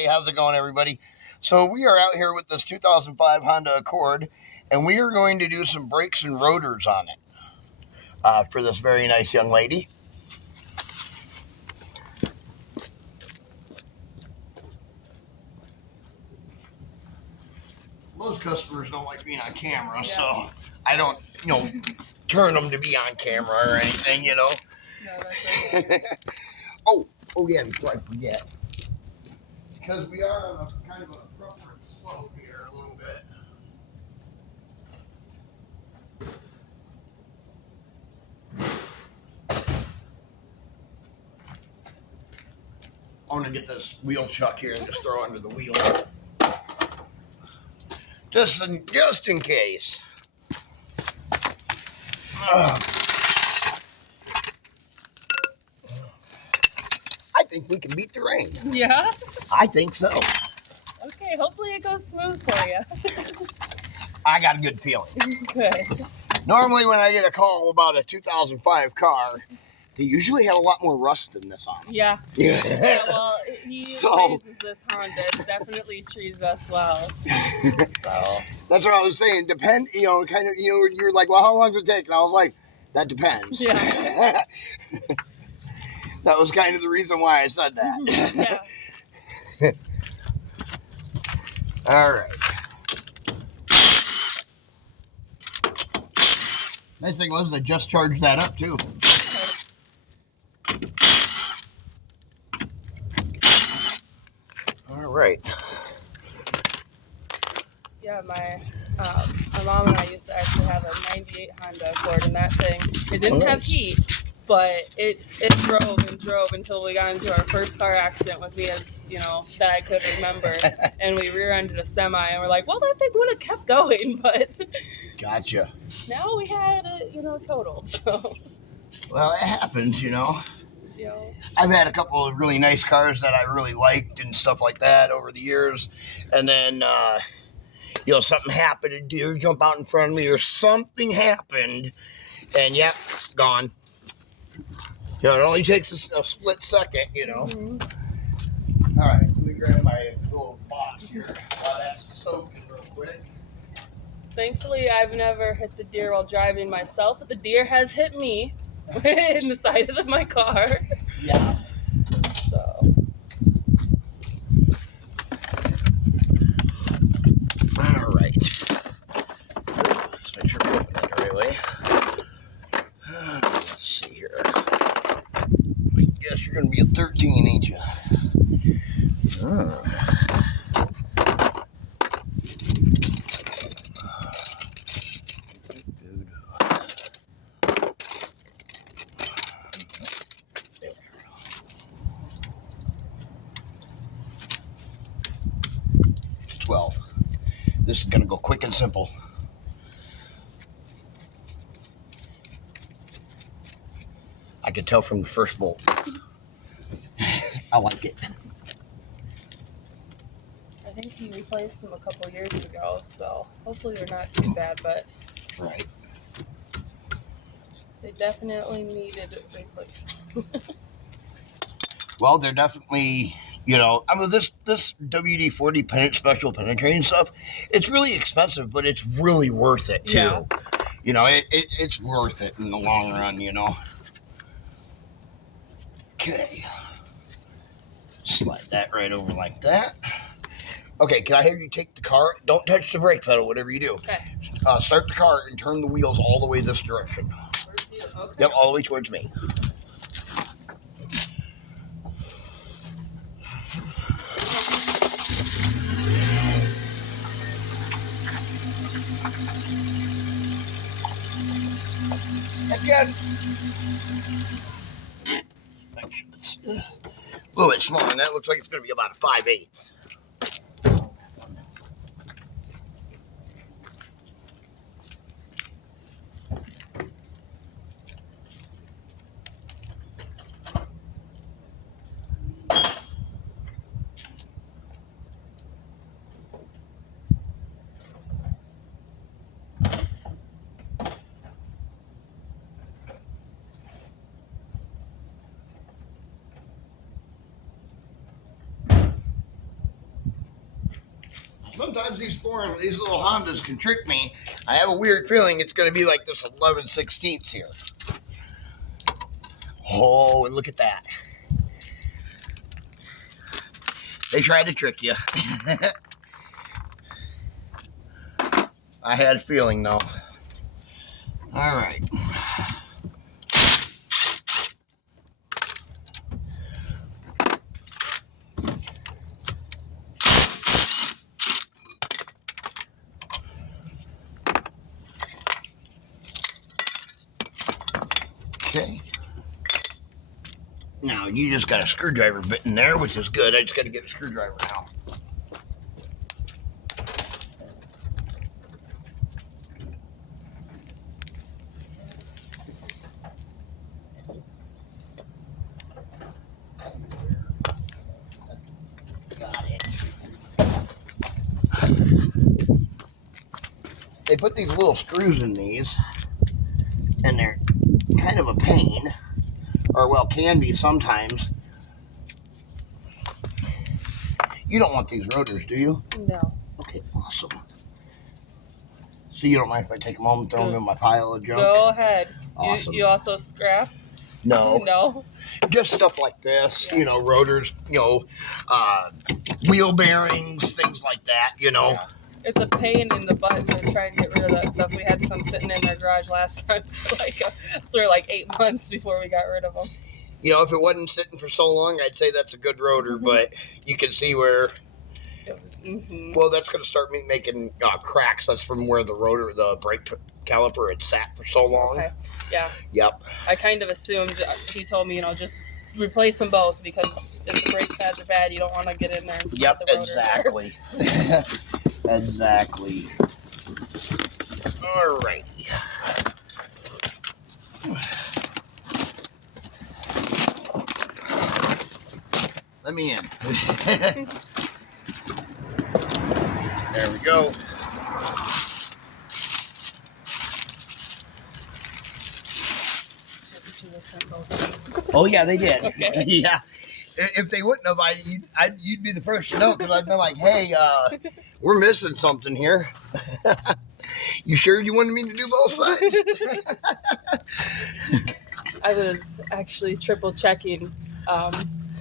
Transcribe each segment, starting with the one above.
Hey, how's it going, everybody? So we are out here with this 2005 Honda Accord, and we are going to do some brakes and rotors on it for this very nice young lady. Most customers don't like being on camera, so I don't, turn them to be on camera or anything, No, that's okay. oh yeah, before I forget. Because we are on a kind of a upward slope here a little bit. I'm going to get this wheel chuck here and just throw under the wheel. Just in case. I think we can beat the rain. Yeah? I think so. Okay, hopefully it goes smooth for you. I got a good feeling. Good. Normally when I get a call about a 2005 car, they usually have a lot more rust than this on them. Yeah. Yeah, well, he praises this Honda. It's definitely treated us well. So. That's what I was saying. You're like, well, how long does it take? And I was like, that depends. Yeah. That was kind of the reason why I said that. Yeah. All right. Nice thing was I just charged that up too. All right. Yeah, my mom and I used to actually have a 98 Honda Accord, and that thing, it didn't have heat, but it drove and drove until we got into our first car accident with me, as that I could remember, and we rear-ended a semi, and we're like, well, that thing would have kept going, but Gotcha. now we had it, totaled. So. Well, it happens, Yeah. I've had a couple of really nice cars that I really liked and stuff like that over the years, and then something happened, a deer jump out in front of me, or something happened, and yep, gone. It only takes a split second, Mm-hmm. All right, let me grab my little box here. That's soaking real quick. Thankfully, I've never hit the deer while driving myself, but the deer has hit me in the side of my car. Yeah. So. All right. Let's make sure we open it the right way. Let's see here. I guess you're going to be a 13, ain't you? Oh. 12. This is going to go quick and simple. I could tell from the first bolt. I like it. I think he replaced them a couple years ago, so hopefully they're not too bad, but Right. they definitely needed replacing. Well, they're definitely, this WD-40 special penetrating stuff, it's really expensive, but it's really worth it, too. Yeah. It's worth it in the long run, Okay. Slide that right over like that. Okay, can I have you take the car? Don't touch the brake pedal, whatever you do. Okay. Start the car and turn the wheels all the way this direction. Okay. Yep, all the way towards me. Again. Make sure it's a little bit smaller than that. Looks like it's going to be about a 5/8. sometimes these little Hondas can trick me. I have a weird feeling it's going to be like this 11/16 here. Oh, and look at that. They tried to trick you. I had a feeling, though. All right. Okay. Now, you just got a screwdriver bit in there, which is good. I just got to get a screwdriver now. Got it. They put these little screws in these, and they're kind of a pain, or well, can be sometimes. You don't want these rotors, do you? No. Okay, awesome. So you don't mind if I take them home and throw them in my pile of junk? Go ahead. Awesome. You also scrap? No. No. Just stuff like this, Yeah. Rotors, wheel bearings, things like that, Yeah. It's a pain in the butt to try and get rid of that stuff. We had some sitting in our garage last time for like 8 months before we got rid of them. If it wasn't sitting for so long, I'd say that's a good rotor, but you can see where, well, that's going to start making cracks. That's from where the brake caliper had sat for so long. Okay. Yeah. Yep. I kind of assumed, he told me, just replace them both, because if the brake pads are bad, you don't want to get in there and see what the rotors exactly. Exactly. All right. Let me in. There we go. Oh yeah, they did. Okay. Yeah. If they wouldn't have, you'd be the first to know, because I'd been like, hey, we're missing something here. You sure you wanted me to do both sides? I was actually triple checking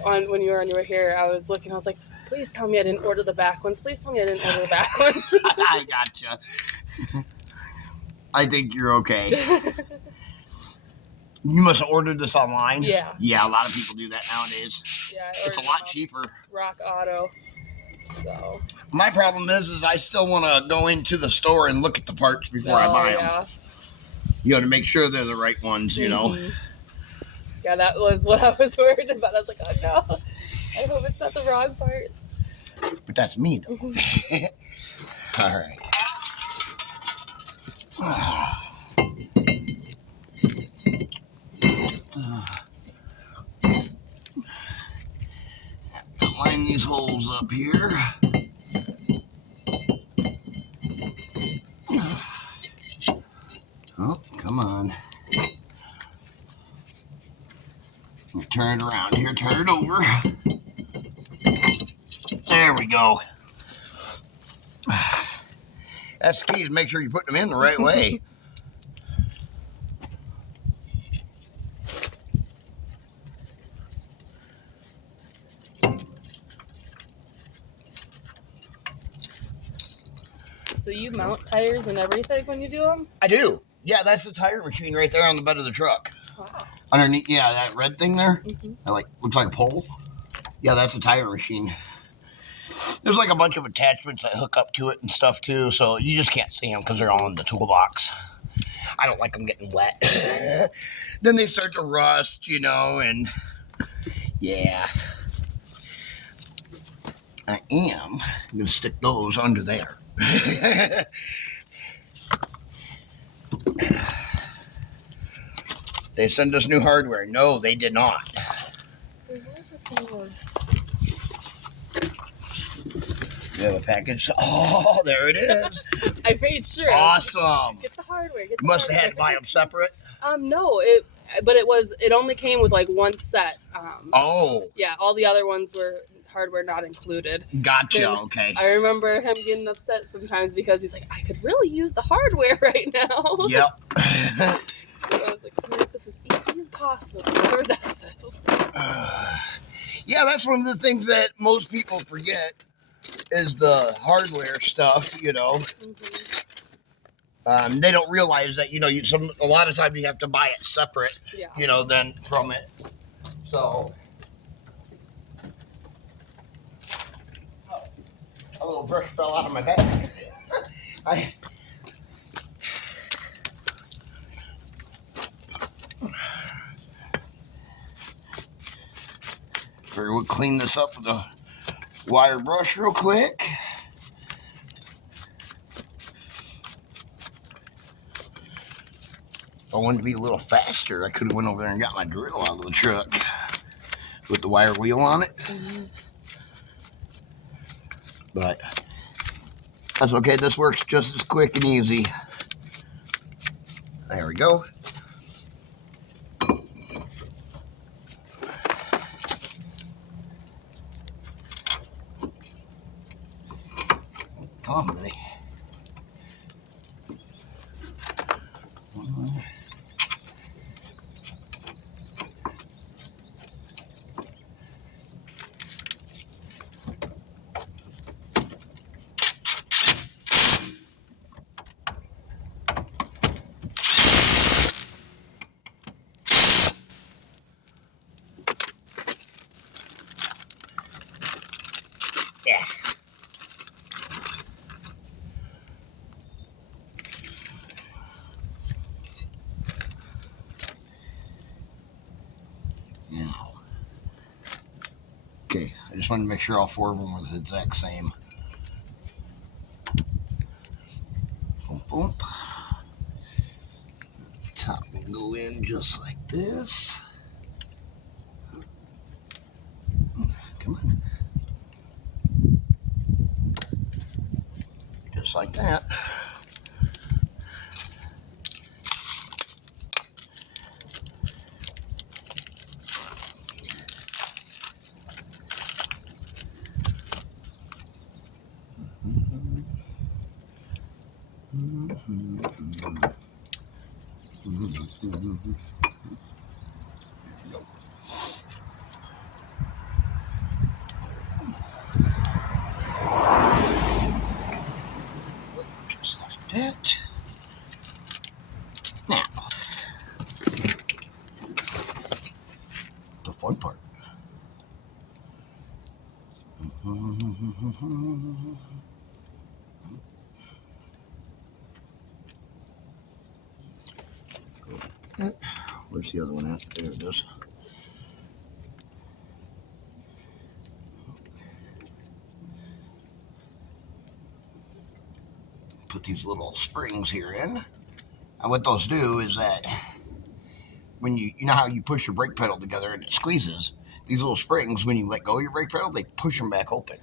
when you were here. I was looking. I was like, please tell me I didn't order the back ones. Please tell me I didn't order the back ones. I gotcha. I think you're okay. You must have ordered this online? Yeah. Yeah, a lot of people do that nowadays. Yeah, it's a lot cheaper. Rock Auto. So. My problem is I still want to go into the store and look at the parts before I buy them. To make sure they're the right ones, Mm-hmm. Yeah, that was what I was worried about. I was like, oh no, I hope it's not the wrong parts. But that's me, though. All right. Line these holes up here. Oh, come on. Turn it around here. Turn it over. There we go. That's the key, to make sure you're putting them in the right way. So you mount tires and everything when you do them? I do. Yeah, that's the tire machine right there on the bed of the truck. Wow. Underneath, yeah, that red thing there. Mm-hmm. Looks like a pole. Yeah, that's a tire machine. There's like a bunch of attachments that hook up to it and stuff too, so you just can't see them because they're all in the toolbox. I don't like them getting wet. Then they start to rust, and yeah. I am going to stick those under there. They send us new hardware. No, they did not. Where's the thing? We have a package. Oh, there it is. I made sure. Awesome. Get the hardware. You must have had to buy them separate. No, but it only came with like one set. Oh. Yeah, all the other ones were hardware not included. Gotcha. And okay. I remember him getting upset sometimes because he's like, I could really use the hardware right now. Yep. So I was like, make this as easy as possible. Whoever does this. Yeah, that's one of the things that most people forget is the hardware stuff. They don't realize that a lot of times you have to buy it separate. Yeah. Then from it. So. A little brush fell out of my bag. We'll clean this up with a wire brush real quick. If I wanted to be a little faster, I could have went over there and got my drill out of the truck with the wire wheel on it. Mm-hmm. But that's okay. This works just as quick and easy. There we go. Come on, buddy. Yeah. Now. Okay, I just wanted to make sure all four of them was the exact same. Boom, boom. Top will go in just like this. Come on. Just like that. Just like that. Now, the fun part. Where's the other one at? There it is. Put these little springs here in. And what those do is that when you know how you push your brake pedal together and it squeezes, these little springs, when you let go of your brake pedal, they push them back open.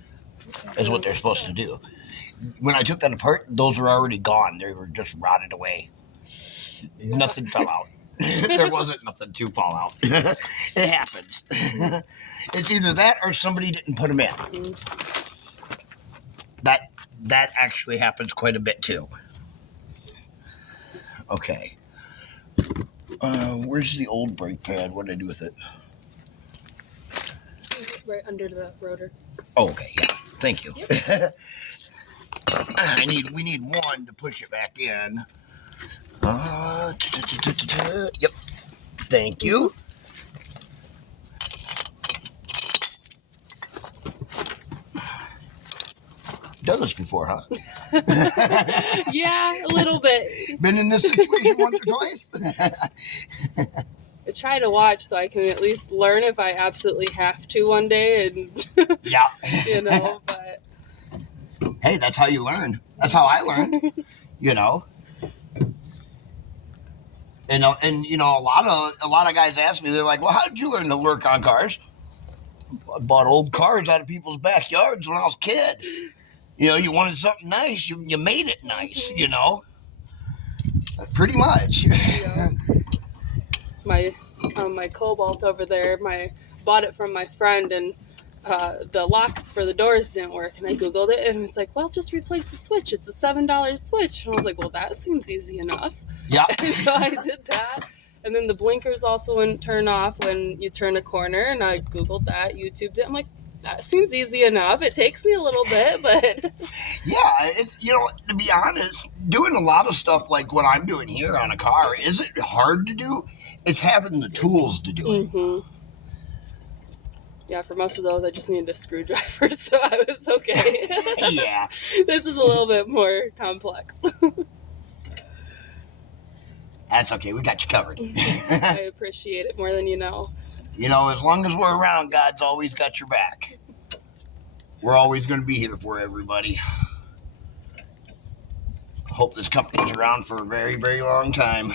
Is what they're supposed to do. When I took that apart, those were already gone. They were just rotted away. Yeah. Nothing fell out. There wasn't nothing to fall out. It happens. It's either that or somebody didn't put them in. That actually happens quite a bit too. Okay. Where's the old brake pad? What did I do with it? Right under the rotor. Oh, okay, yeah. Thank you. Yep. We need one to push it back in. Yep. Thank you. Done this before, huh? Yeah, a little bit. Been in this situation once or twice? I try to watch so I can at least learn if I absolutely have to one day, and yeah, But hey, that's how you learn. That's how I learn. And a lot of guys ask me, they're like, well, how did you learn to work on cars? I bought old cars out of people's backyards when I was a kid. You wanted something nice, you made it nice, Pretty much. Yeah. My Cobalt over there, bought it from my friend, and the locks for the doors didn't work, and I googled it, and it's like, well, just replace the switch. It's a $7 switch. And I was like, well, that seems easy enough. Yeah. And so I did that. And then the blinkers also wouldn't turn off when you turn a corner, and I googled that, YouTubed it. I'm like, that seems easy enough. It takes me a little bit, but Yeah, it's, to be honest, doing a lot of stuff like what I'm doing here on a car isn't hard to do. It's having the tools to do it. Mm-hmm. Yeah, for most of those, I just needed a screwdriver, so I was okay. Yeah. This is a little bit more complex. That's okay. We got you covered. I appreciate it more than you know. As long as we're around, God's always got your back. We're always going to be here for everybody. Hope this company's around for a very, very long time.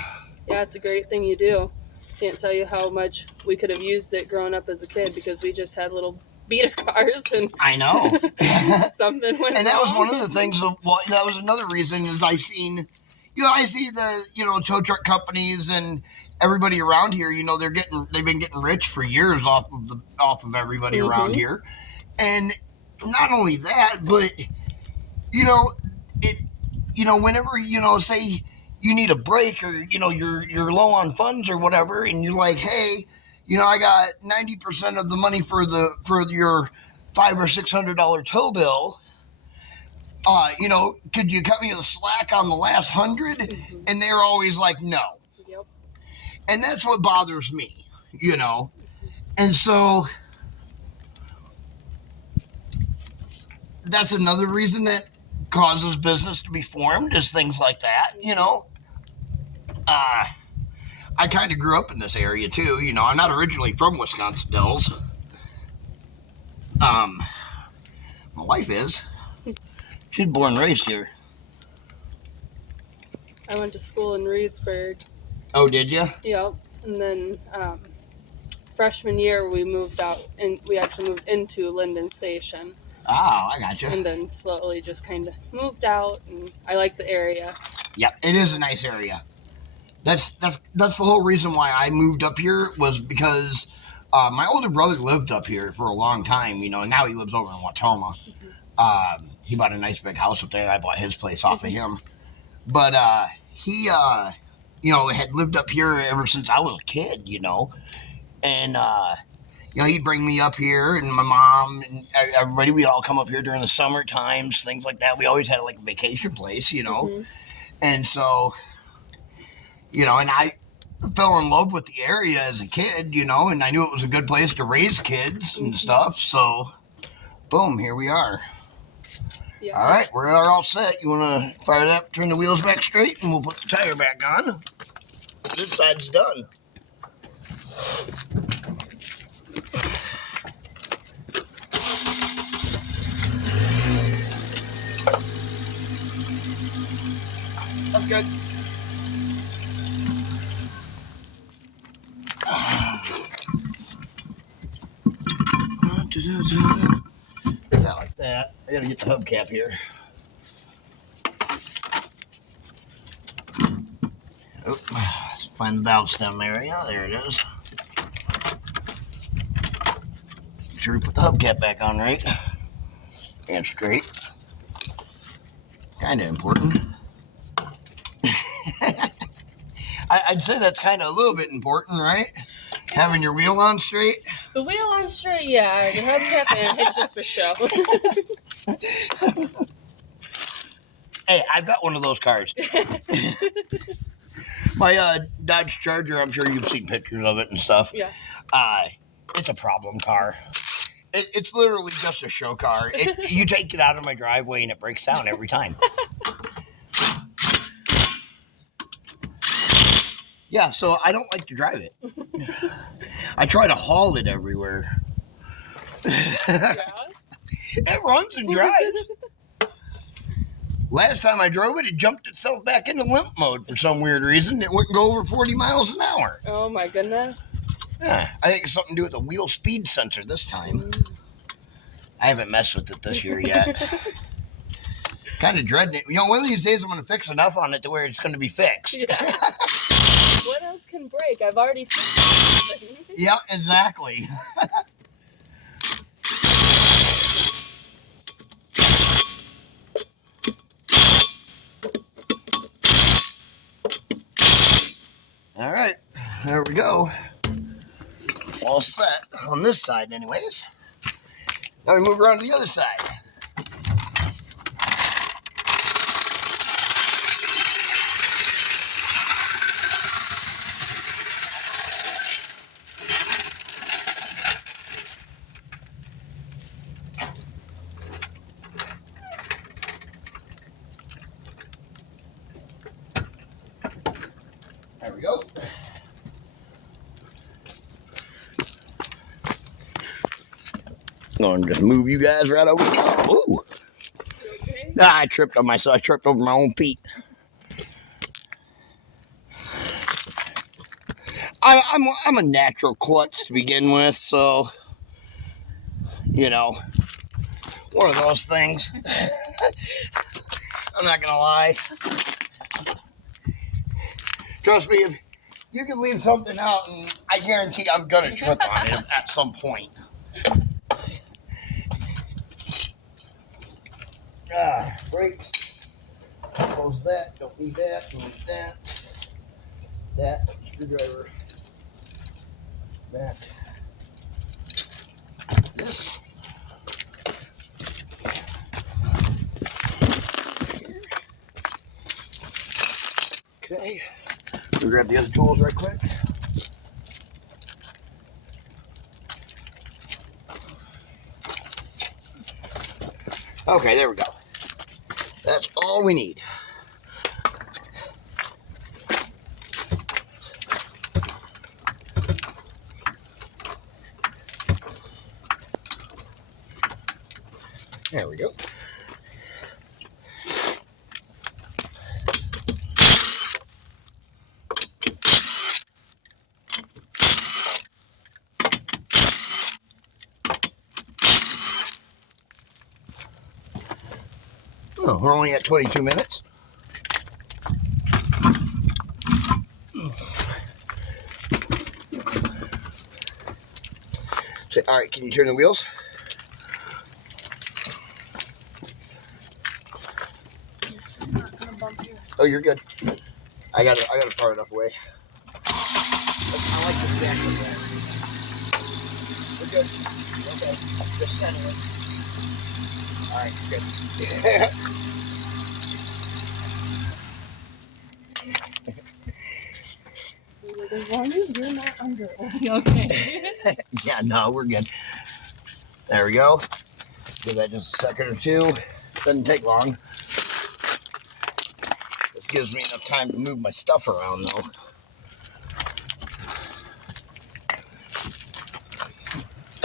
Yeah, it's a great thing you do. Can't tell you how much we could have used it growing up as a kid, because we just had little beater cars, and I know. something went And that wrong. was one of the things of that was another reason is I see the tow truck companies and everybody around here, they've been getting rich for years off of everybody around here. And not only that, but whenever say you need a break, or you're low on funds or whatever, and you're like, hey, I got 90% of the money for your $500 or $600 tow bill. Could you cut me the slack on the last 100? Mm-hmm. And they're always like, no. Yep. And that's what bothers me, And so that's another reason that causes business to be formed, is things like that, I kind of grew up in this area too, I'm not originally from Wisconsin Dells. My wife is. She's born and raised here. I went to school in Reedsburg. Oh, did you? Yep. And then freshman year, we moved out, and we actually moved into Lyndon Station. Oh, I got you. And then slowly just kind of moved out, and I like the area. Yep, it is a nice area. That's the whole reason why I moved up here, was because my older brother lived up here for a long time, and now he lives over in Watoma. Mm-hmm. He bought a nice big house up there, and I bought his place off of him. But he, had lived up here ever since I was a kid, and he'd bring me up here, and my mom and everybody, we'd all come up here during the summer times, things like that. We always had like a vacation place, Mm-hmm. And so, and I fell in love with the area as a kid, and I knew it was a good place to raise kids and stuff. So, boom, here we are. Yeah. All right, we're all set. You want to fire it up, turn the wheels back straight, and we'll put the tire back on. This side's done. That's good. Yeah, like that. I gotta get the hubcap here. Oh, find the valve stem area. There it is. Make sure we put the hubcap back on right and straight. Kind of important. I'd say that's kind of a little bit important, right? Having your wheel on straight. The wheel on straight, yeah. The hubcap, it's just for show. Hey, I've got one of those cars. My Dodge Charger, I'm sure you've seen pictures of it and stuff. Yeah. It's a problem car. It's literally just a show car. You take it out of my driveway and it breaks down every time. Yeah, so I don't like to drive it. I try to haul it everywhere. Yeah. It runs and drives. Last time I drove it, it jumped itself back into limp mode for some weird reason. It wouldn't go over 40 miles an hour. Oh, my goodness. Yeah, I think it's something to do with the wheel speed sensor this time. I haven't messed with it this year yet. Kind of dreading it. One of these days I'm going to fix enough on it to where it's going to be fixed. Yeah. What else can break? I've already fixed it. Yeah, exactly. we go. All set on this side anyways. Now we move around to the other side. There we go. Gonna just move you guys right over. Ooh. Okay. I tripped on myself. I tripped over my own feet. I'm a natural klutz to begin with, so you know, one of those things. I'm not gonna lie. Trust me, if you can leave something out, and I guarantee I'm gonna trip on it at some point. Brakes. Close that. Don't need that. Don't need that. That screwdriver. That. This. Okay. We'll grab the other tools right quick. Okay, there we go. That's all we need. There we go. Oh, we're only at 22 minutes. Say, all right, can you turn the wheels? I'm not gonna bump you. Oh, you're good. I got it far enough away. I like the stack of that. We're good. Okay. Just center it. All right, good. As long as you're not under it, we'll be okay. Yeah, no, we're good. There we go. Give that just a second or two. Doesn't take long. This gives me enough time to move my stuff around, though.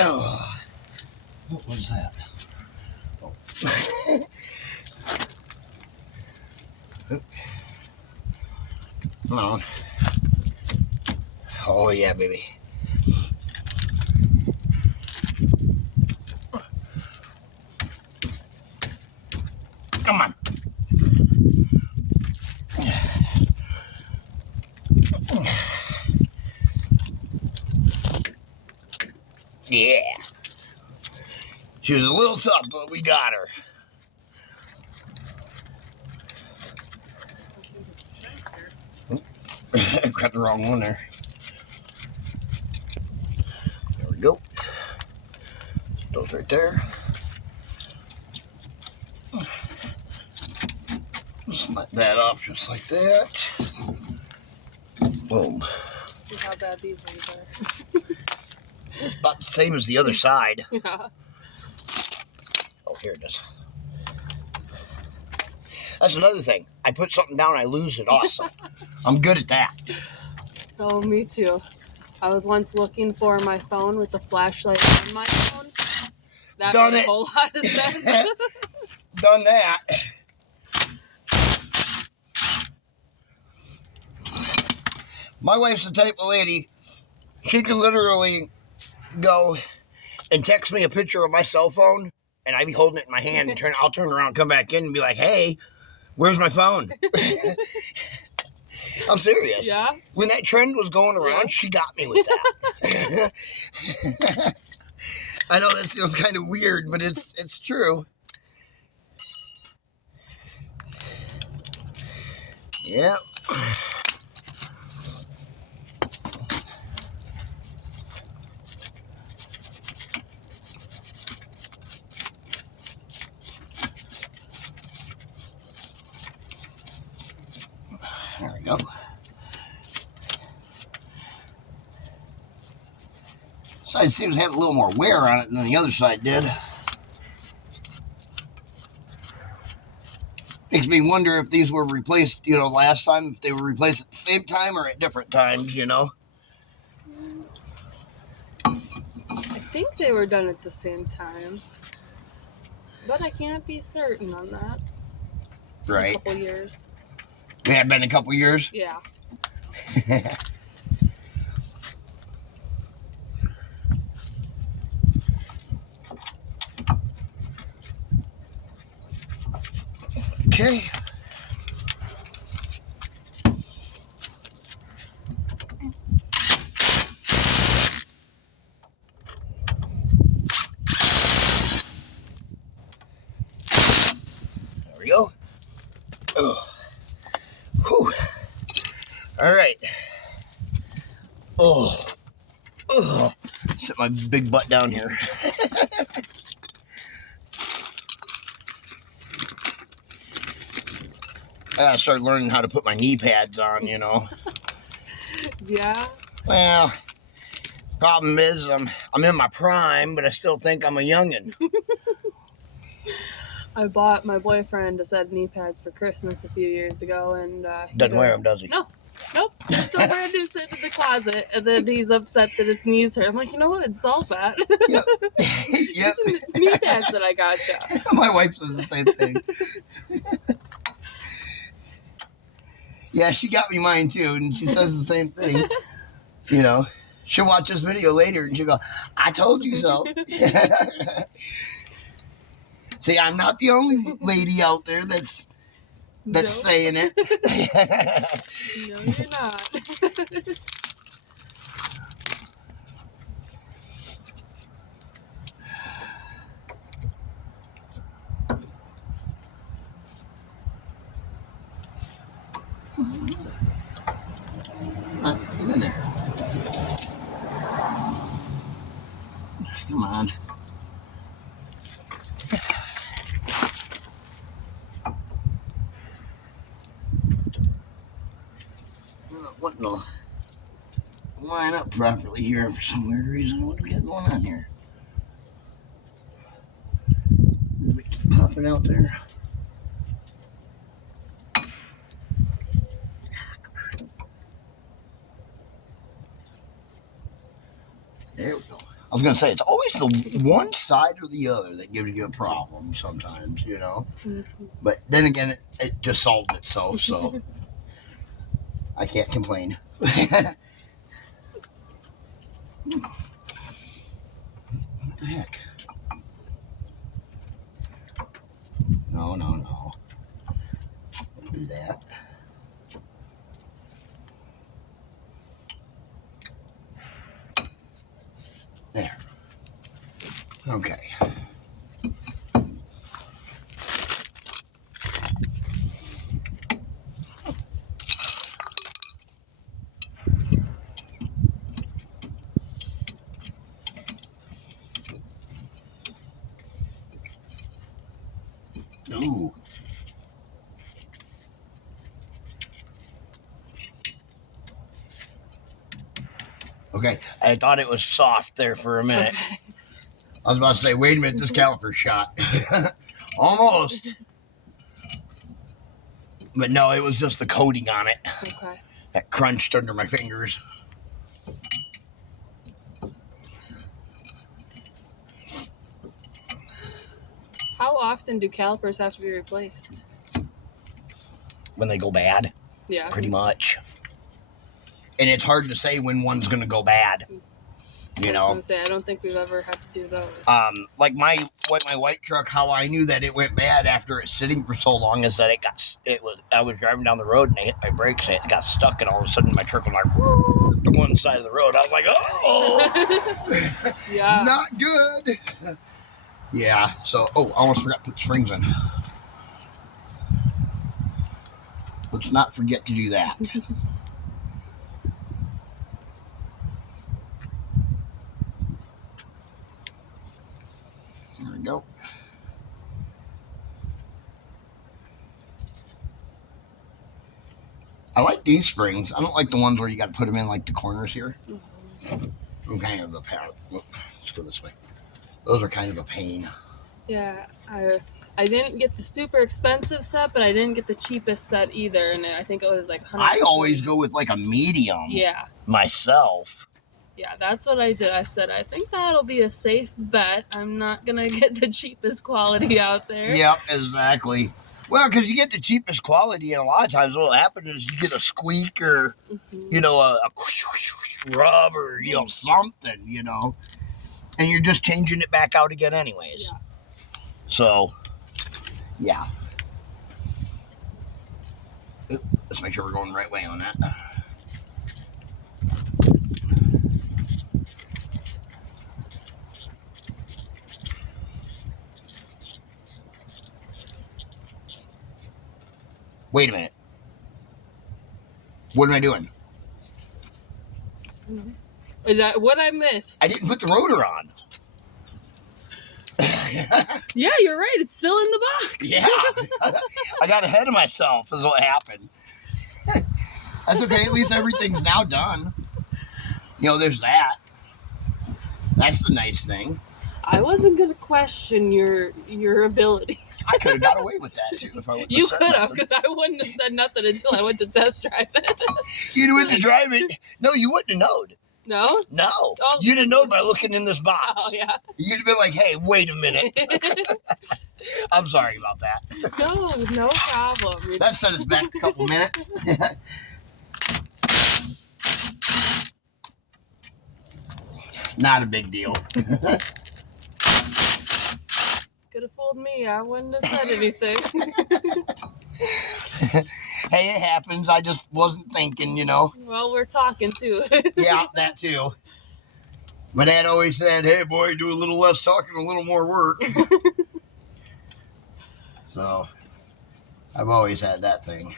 Oh, what was that? Oh. Come on. Oh, yeah, baby. Come on. Yeah. She was a little tough, but we got her. Got the wrong one there. There we go. Those right there. Snap that off just like that. Boom. See how bad these ones are. It's about the same as the other side. Yeah. Oh, here it is. That's another thing. I put something down, I lose it. Awesome. I'm good at that. Oh, me too. I was once looking for my phone with the flashlight on my phone. That Done made it. a whole lot of sense. Done that. My wife's the type of lady, she can literally go and text me a picture of my cell phone, and I'd be holding it in my hand, and I'll turn around, come back in, and be like, hey, where's my phone? I'm serious. Yeah? When that trend was going around, Yeah. she got me with that. I know that feels kind of weird, but it's true. Yep. go. Side seems to have a little more wear on it than the other side did. Makes me wonder if these were replaced, last time, if they were replaced at the same time or at different times, I think they were done at the same time, but I can't be certain on that. Right. A couple years. It had been a couple years? Yeah. Okay. There we go. Oh. Whew. All right. Oh. Oh. Set my big butt down here. I started learning how to put my knee pads on, Yeah. Well, problem is I'm in my prime, but I still think I'm a youngin'. I bought my boyfriend a set of knee pads for Christmas a few years ago, and Doesn't wear them, does he? No. Nope. They're still brand new sitting in the closet, and then he's upset that his knees hurt. I'm like, you know what? Solve that. Yep. Yep. These are knee pads that I got you. My wife says the same thing. Yeah, she got me mine too, and she says the same thing. She'll watch this video later and she'll go, I told you so. See, I'm not the only lady out there that's Nope. saying it. No, you're not. Get in there. Come on. What in the line up properly here for some weird reason. What do we got going on here? Is it keep popping out there? There we go. I was going to say, it's always the one side or the other that gives you a problem sometimes, Mm-hmm. But then again, it just solved itself, so I can't complain. What the heck? No. Don't do that. There. Okay. Ooh. Okay, I thought it was soft there for a minute. Okay. I was about to say, wait a minute, this caliper shot. Almost. But no, it was just the coating on it. Okay. That crunched under my fingers. How often do calipers have to be replaced? When they go bad. Yeah. Pretty much. And it's hard to say when one's going to go bad. I was gonna say, I don't think we've ever had to do those. Like my white truck, how I knew that it went bad after it's sitting for so long is that I was driving down the road and I hit my brakes and it got stuck and all of a sudden my truck was like to one side of the road. I was like, oh, Yeah. not good. Yeah. So, I almost forgot to put springs in. Let's not forget to do that. There we go. I like these springs. I don't like the ones where you got to put them in like the corners here. I'm kind of a pain. Let's go this way. Those are kind of a pain. Yeah, I didn't get the super expensive set, but I didn't get the cheapest set either, and I think it was like I always go with like a medium. Yeah. Myself. Yeah, that's what I did. I said, I think that'll be a safe bet. I'm not going to get the cheapest quality out there. Yep, exactly. Well, because you get the cheapest quality, and a lot of times what will happen is you get a squeak or, you know, a rub or, you know, something, you know, and you're just changing it back out again anyways. Yeah. So, yeah. Let's make sure we're going the right way on that. Wait a minute. What am I doing? What'd I miss? I didn't put the rotor on. Yeah, you're right. It's still in the box. Yeah. I got ahead of myself is what happened. That's okay. At least everything's now done. You know, there's that. That's the nice thing. I wasn't going to question your abilities. I could have got away with that, too, if I wouldn't You have said could have, nothing. because I wouldn't have said nothing until I went to test drive it. You'd went to drive it. No, you wouldn't have known. No? No. Oh. You didn't know by looking in this box. Oh, yeah. You'd have been like, hey, wait a minute. I'm sorry about that. No problem. That set us back a couple minutes. Not a big deal. Could have fooled me. I wouldn't have said anything. Hey, it happens. I just wasn't thinking, you know. Well, we're talking, too. Yeah, that too. My dad always said, hey, boy, do a little less talking, a little more work. So, I've always had that thing.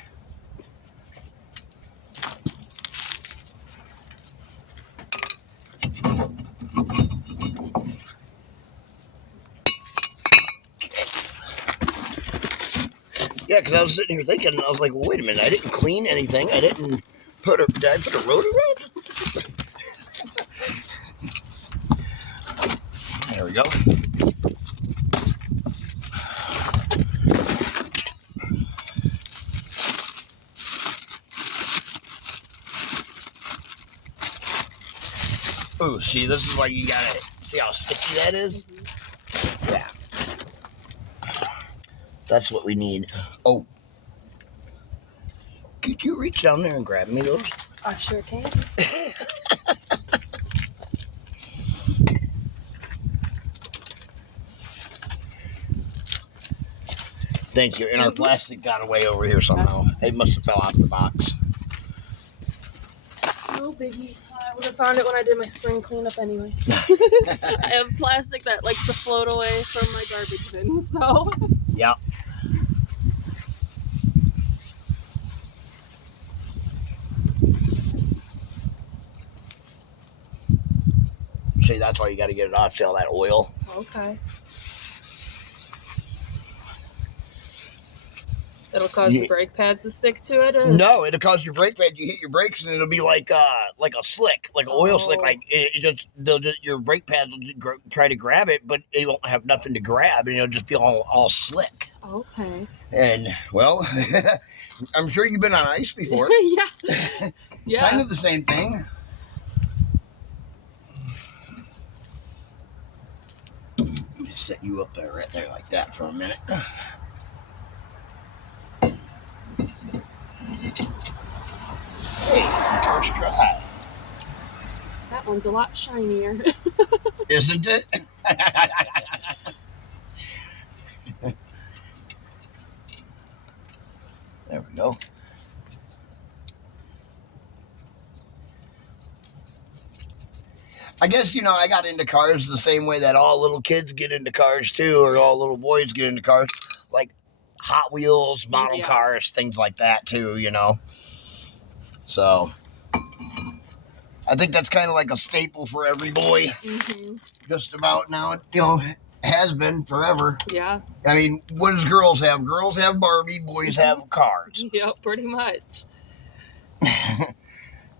Yeah, because I was sitting here thinking, I was like, well, wait a minute, I didn't clean anything. Did I put a rotor on? There we go. Oh, see, this is why you gotta see how sticky that is? Mm-hmm. Yeah. That's what we need. Oh. Could you reach down there and grab me those? I sure can. Thank you. And our plastic got away over here somehow. It must have fell out of the box. No biggie. I would have found it when I did my spring cleanup anyways. I have plastic that likes to float away from my garbage bin, so. Yep. See, that's why you got to get it off, see all that oil. Okay. It'll cause the brake pads to stick to it? Or? No, it'll cause your brake pads. You hit your brakes and it'll be like a slick, like an oil slick. Like your brake pads will try to grab it, but it won't have nothing to grab, and it'll just be all slick. Okay. And well, I'm sure you've been on ice before. Yeah. Yeah. Kind of the same thing. Let me set you up there, right there, like that for a minute. Hey, first try. That one's a lot shinier. Isn't it? There we go. I guess, I got into cars the same way that all little kids get into cars too, or all little boys get into cars, like Hot Wheels, model cars, things like that too, So, I think that's kind of like a staple for every boy. Mm-hmm. Just about now, has been forever. Yeah. I mean, what does girls have? Girls have Barbie, boys have cars. Yep, pretty much.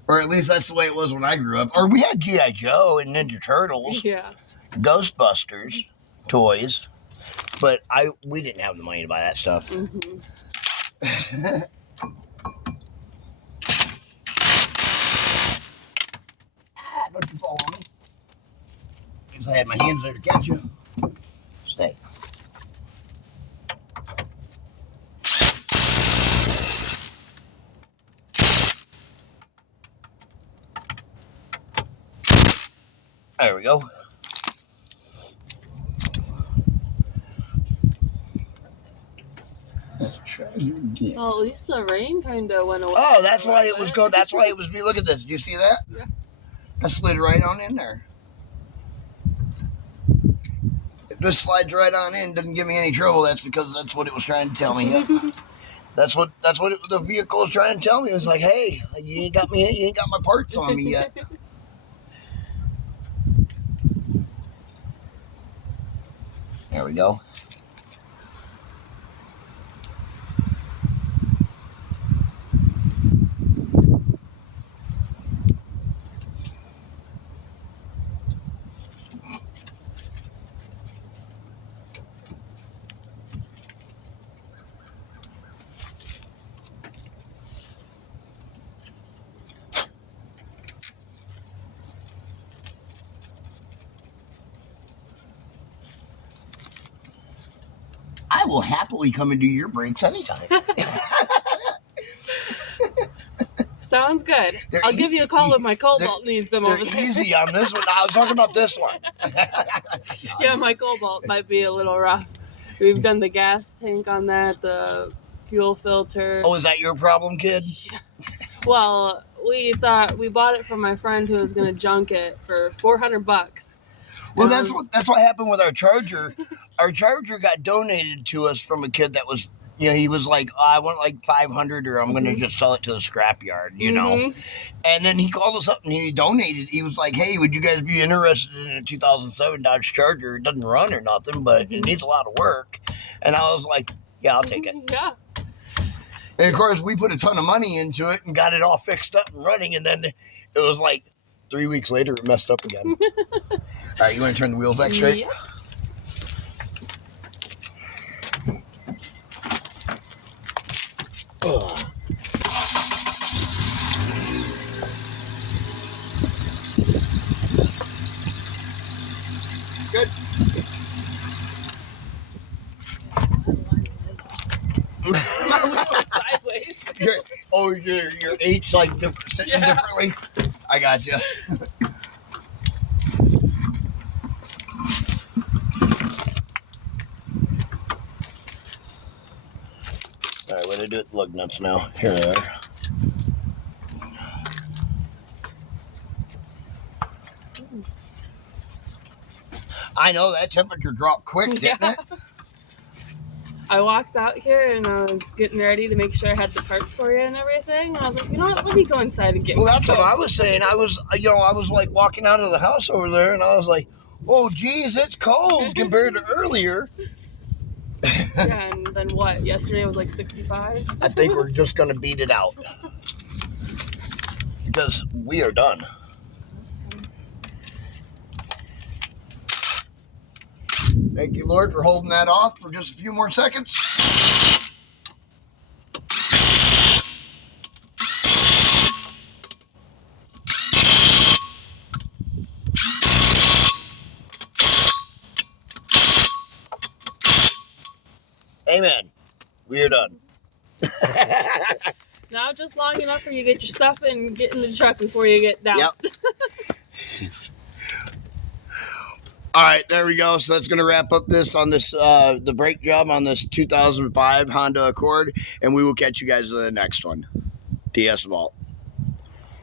Or at least that's the way it was when I grew up. Or we had G.I. Joe and Ninja Turtles. Yeah. Ghostbusters toys. But we didn't have the money to buy that stuff. Mm-hmm. Don't you fall on me. Because I had my hands there to catch you. Stay. There we go. Let's try you again. Well, at least the rain kind of went away. Oh, that's why it was going. That's why it was. Look at this. Do you see that? Yeah. I slid right on in there. It just slides right on in. Doesn't give me any trouble. That's because that's what it was trying to tell me. That's what the vehicle was trying to tell me. It was like, hey, you ain't got my parts on me yet. There we go. I will happily come and do your brakes anytime. Sounds good. I'll give you a call if my Cobalt needs them over there. They're easy on this one. I was talking about this one. Yeah, my Cobalt might be a little rough. We've done the gas tank on that, the fuel filter. Oh, is that your problem, kid? Yeah. Well, we bought it from my friend who was going to junk it for $400. Well, that's what happened with our Charger. Our Charger got donated to us from a kid that was, he was like, I want like 500 or I'm going to just sell it to the scrapyard, you know. And then he called us up and he donated. He was like, hey, would you guys be interested in a 2007 Dodge Charger? It doesn't run or nothing, but it needs a lot of work. And I was like, yeah, I'll take it. Yeah. And, of course, we put a ton of money into it and got it all fixed up and running. And then it was like 3 weeks later, it messed up again. All right, you want to turn the wheels back straight? Yeah. Ugh. Good. My wheel was sideways. Your H like sitting differently. I got you. All right, what do I do with lug nuts now? Here they are. I know that temperature dropped quick, didn't it? I walked out here and I was getting ready to make sure I had the parts for you and everything. And I was like, you know what? Let me go inside and get. Well, that's what I was saying. I was like walking out of the house over there, and I was like, "Oh, geez, it's cold compared to earlier." Yeah, and then what? Yesterday was like 65. I think we're just gonna beat it out because we are done. Thank you, Lord, for holding that off for just a few more seconds. Amen. We are done. Now just long enough for you to get your stuff and get in the truck before you get doused. Yep. All right, there we go. So that's going to wrap up this on this the brake job on this 2005 Honda Accord, and we will catch you guys in the next one. TS Vault.